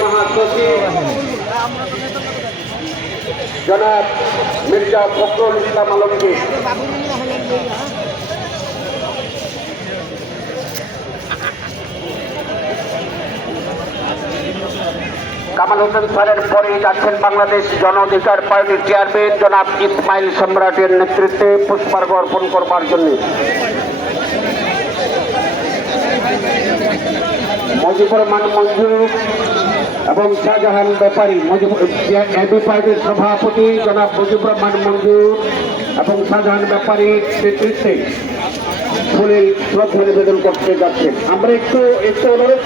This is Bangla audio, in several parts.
মহাসচিব জনাব মির্জা ফখরুল ইসলাম আলমগীর, কামাল হোসেন স্যারের পরে যাচ্ছেন বাংলাদেশ জন অধিকার পার্টির চেয়ারম্যান জনাব ইসমাইল সম্রাটের নেতৃত্বে পুষ্পার্ঘ্য অর্পণ করবার জন্য। মুজিবুর রহমান মঞ্জু এবং শাহজাহান ব্যাপারী এবি পার্টির সভাপতি জনাব মুজিবুর রহমান মঞ্জু এবং শাহজাহান ব্যাপারীর নেতৃত্বে ফুলের শ্রদ্ধা নিবেদন করতে যাচ্ছেন। আমরা একটু অনুরোধ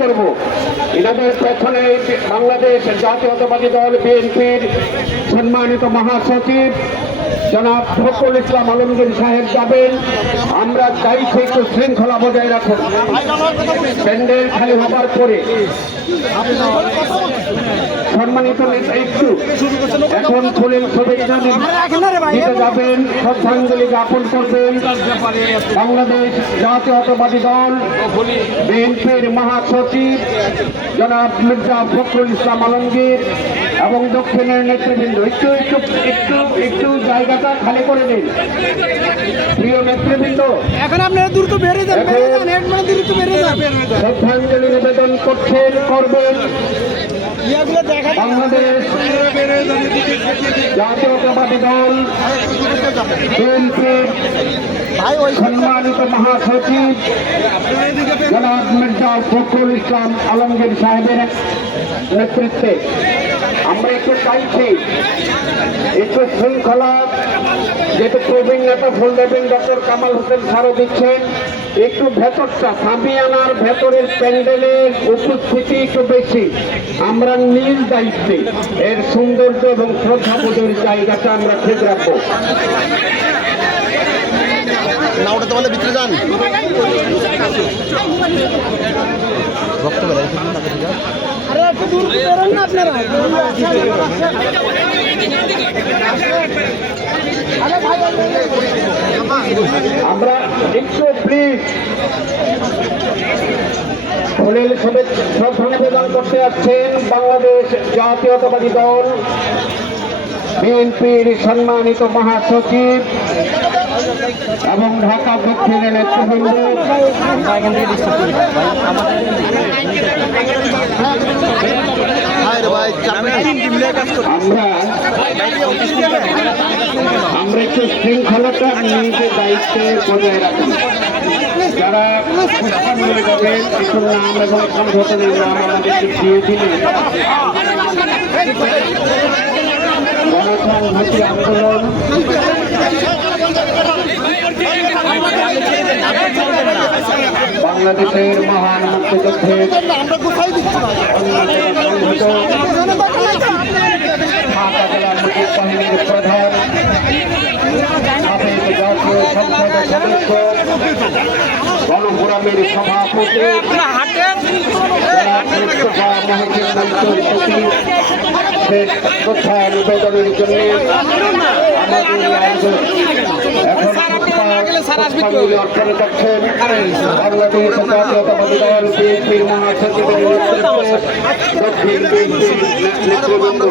করব এনাদের পেছনে বাংলাদেশ জাতীয়তাবাদী দল বিএনপির সম্মানিত মহাসচিব জনাব ফখরুল ইসলাম আলমগীর সাহেব যাবেন। আমরা চাইছি একটু শৃঙ্খলা বজায় রাখুন। প্যান্ডেল খালি হবার পরে সম্মানিত একটু এখন ফুলের শুভেচ্ছা দিতে যাবেন, শ্রদ্ধাঞ্জলি জ্ঞাপন করবেন বাংলাদেশ জাতীয়তাবাদী দল বিএনপির মহাসচিব জনাব মির্জা ফখরুল ইসলাম আলমগীর এবং দক্ষিণের নেতৃবৃন্দ। একটু জায়গাটা খালি করে দিন প্রিয় নেতৃবৃন্দ। এখন আপনারা দ্রুত বেরিয়ে যান, শ্রদ্ধাঞ্জলি নিবেদন করবেন বাংলাদেশ জাতীয়তাবাদী দল বিএনপির সম্মানিত মহাসচিব জনাব মির্জা ফখরুল ইসলাম আলমগীর সাহেবের নেতৃত্বে। আমরা একটু চাইছি একটু শৃঙ্খলা, যেহেতু প্রবীণ নেতা ফুল দেবেন ডক্টর কামাল হোসেন স্যারও দিচ্ছেন, একটু ভেতরটা সামিয়ানার ভেতরের প্যান্ডেলের উপস্থিতি একটু বেশি। আমরা নিজ দায়িত্বে এর সৌন্দর্য এবং শ্রদ্ধাবোধের জায়গাটা আমরা ঠিক রাখবো। না ওটা তো বলে ভিতরে যান আমরা একটু প্লিজ ফুলের শ্রদ্ধা নিবেদন করতে যাচ্ছেন বাংলাদেশ জাতীয়তাবাদী দল বিএনপির সম্মানিত মহাসচিব এবং ঢাকা দক্ষিণের নেতৃবৃন্দ। আমরা একটু শৃঙ্খলাটা নিজের দায়িত্বে বজায় রাখি। যারা পুষ্পাঞ্জলি দেবেন একটু নাম এবং সংগঠনের নাম আমাদেরকে দিয়ে দিলে গণসংহতি আন্দোলন বাংলাদেশের মহান মুক্তিযুদ্ধের বাহিনীর প্রধান সাবেক জাতীয় সংসদের সদস্য গণফোরামের সভাপতি শ্রদ্ধা নিবেদনের জন্য আমাদের আয়োজন অর্পণে যাচ্ছেন বাংলাদেশ জাতীয়তাবাদী দল বিএনপির মহাসচিবের নেতৃত্বে দক্ষিণ বিএনপির নেতৃবৃন্দ।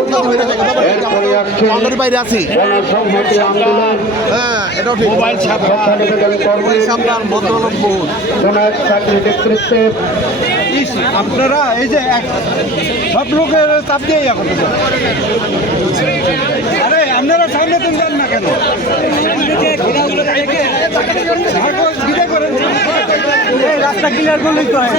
এরপরে আসছেন গণসংহতি আন্দোলন শ্রদ্ধা নিবেদন করবেন সোনার চাকরির নেতৃত্বে। আপনারা এই যে সব লোকের চাপ দিয়ে আরে আপনারা সামনে তুমি যান না কেন? রাস্তা ক্লিয়ার করলেই তো হয়।